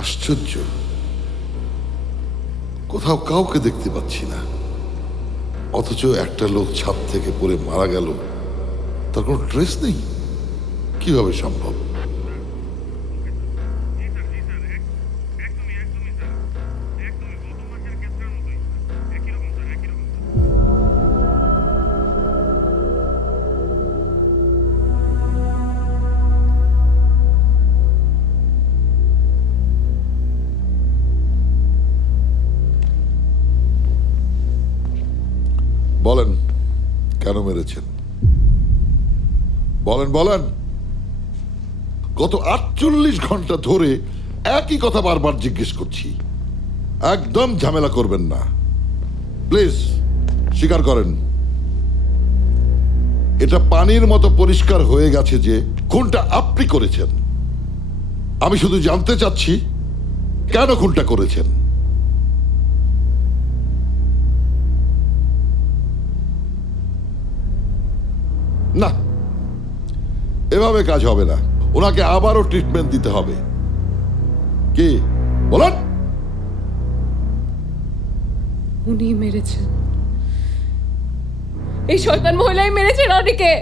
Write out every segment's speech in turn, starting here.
আশ্চর্য, কোথাও কাউকে দেখতে পাচ্ছি না, অথচ একটা লোক ছাদ থেকে পড়ে মারা গেল, তার কোনো ট্রেস নেই। কিভাবে সম্ভব? বলেন, কেন মেরেছেন? বলেন বলেন। গত 48 ঘন্টা ধরে একই কথা বারবার জিজ্ঞেস করছি। একদম ঝামেলা করবেন না প্লিজ, স্বীকার করেন। এটা পানির মতো পরিষ্কার হয়ে গেছে যে খুনটা আপনি করেছেন। আমি শুধু জানতে চাচ্ছি কেন খুনটা করেছেন। না, এভাবে কাজ হবে না, ওনাকে আবারও ট্রিটমেন্ট দিতে হবে। কি বলেন? উনি মেরেছেন, এই শয়তান মহিলাই মেরেছে রনিকে।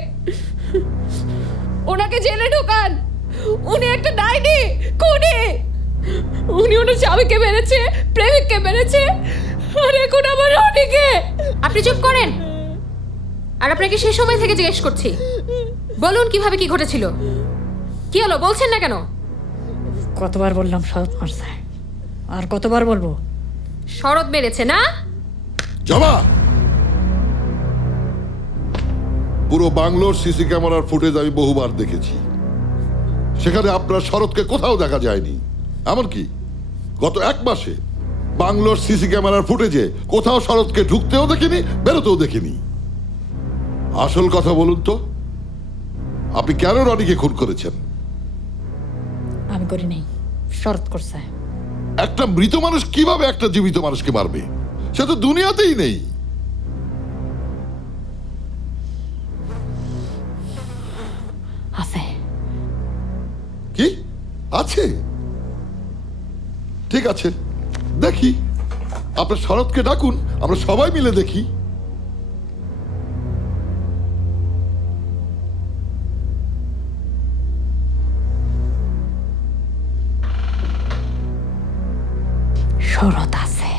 ওনাকে জেলে ঢোকান, উনি একটা ডাইনি, খুনি। উনি ওনার স্বামীকে মেরেছে, প্রেমিককে মেরেছে, আর এখন আমার রনিকে। আপনি চুপ করেন। আর আপনাকে সেই সময় থেকে জিজ্ঞেস করছি, বলুন কিভাবে কি ঘটেছিল। কি হলো বলছেন না কেন? কতবার বললাম শরৎ মারছে, আর কতবার বলবো? শরৎ মেরেছে না? জবা, পুরো বাংলোর সিসি ক্যামেরার ফুটেজ আমি বহুবার দেখেছি। সেখানে আপনার শরৎকে কোথাও দেখা যায়নি। এমনকি গত 1 মাসে বাংলোর সিসি ক্যামেরার ফুটেজে কোথাও শরৎকে ঢুকতেও দেখিনি, বেরোতেও দেখিনি। আসল কথা বলুন তো, আপনি কেন রনিকে খুন করেছেন? আমি করি নাই, শরৎ করছে। একটা মৃত মানুষ কিভাবে একটা জীবিত মানুষকে মারবে? সে তো দুনিয়াতেই নেই। আছে। কি আছে? ঠিক আছে, দেখি। আপনার শরৎকে ডাকুন, আমরা সবাই মিলে দেখি। শরৎ আছে।